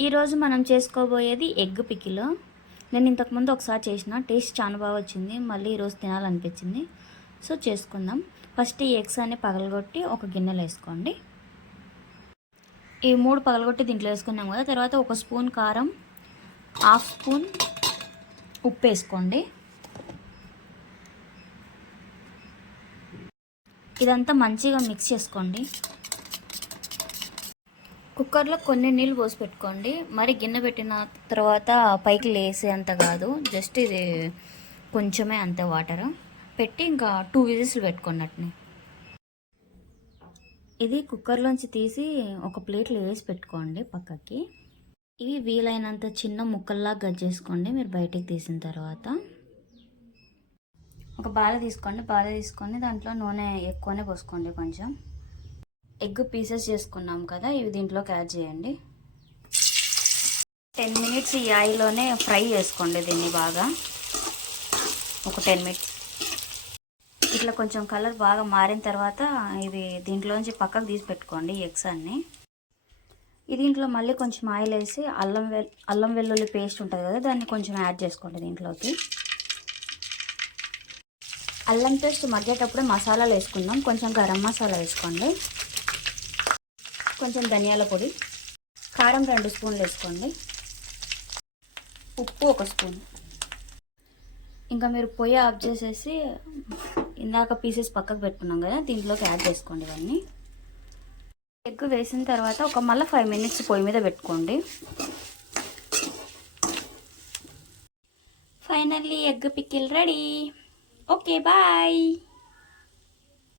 ఈరోజు మనం చేసుకోబోయేది egg pickle. నేను ఇంతకుముందు ఒకసారి చేసిన, టేస్ట్ చాలా బాగా వచ్చింది. మళ్ళీ ఈరోజు తినాలనిపించింది. సో చేసుకుందాం. ఫస్ట్ ఈ ఎగ్స్ అన్ని పగలగొట్టి ఒక గిన్నెలో వేసుకోండి. ఈ 3 పగలగొట్టి దీంట్లో వేసుకున్నాం కదా. తర్వాత 1 స్పూన్ కారం, 1/2 స్పూన్ ఉప్పు వేసుకోండి. ఇదంతా మంచిగా మిక్స్ చేసుకోండి. కుక్కర్లో కొన్ని నీళ్ళు పోసి పెట్టుకోండి. మరి గిన్నె పెట్టిన తర్వాత పైకి లేసే అంత కాదు, జస్ట్ ఇది కొంచెమే అంతే వాటర్ పెట్టి ఇంకా 2 విజిల్స్లు పెట్టుకున్నట్టుని. ఇది కుక్కర్లోంచి తీసి ఒక ప్లేట్లో వేసి పెట్టుకోండి పక్కకి. ఇవి వీలైనంత చిన్న ముక్కల్లా కట్ చేసుకోండి. మీరు బయటికి తీసిన తర్వాత ఒక బాల తీసుకొని దాంట్లో నూనె ఎక్కువనే పోసుకోండి. కొంచెం ఎగ్ పీసెస్ చేసుకున్నాం కదా, ఇవి దీంట్లోకి యాడ్ చేయండి. 10 మినిట్స్ ఈ ఆయిల్లోనే ఫ్రై చేసుకోండి దీన్ని బాగా. ఒక 10 మినిట్స్ ఇట్లా కొంచెం కలర్ బాగా మారిన తర్వాత ఇవి దీంట్లోంచి పక్కకు తీసి పెట్టుకోండి ఎగ్స్ అన్నీ. దీంట్లో మళ్ళీ కొంచెం ఆయిల్ వేసి అల్లం వెల్లుల్లి పేస్ట్ ఉంటుంది కదా, దాన్ని కొంచెం యాడ్ చేసుకోండి దీంట్లోకి. అల్లం పేస్ట్ మగ్గేటప్పుడే మసాలాలు వేసుకుందాం. కొంచెం గరం మసాలా వేసుకోండి, కొంచెం ధనియాల పొడి, కారం 2 స్పూన్లు వేసుకోండి, ఉప్పు 1 స్పూన్. ఇంకా మీరు పొయ్యి ఆఫ్ చేసేసి ఇందాక పీసెస్ పక్కకు పెట్టుకున్నాం కదా, దీంట్లోకి యాడ్ చేసుకోండి ఇవన్నీ. ఎగ్ వేసిన తర్వాత మళ్ళీ 5 మినిట్స్ పొయ్యి మీద పెట్టుకోండి. Finally egg pickle ready. Okay bye.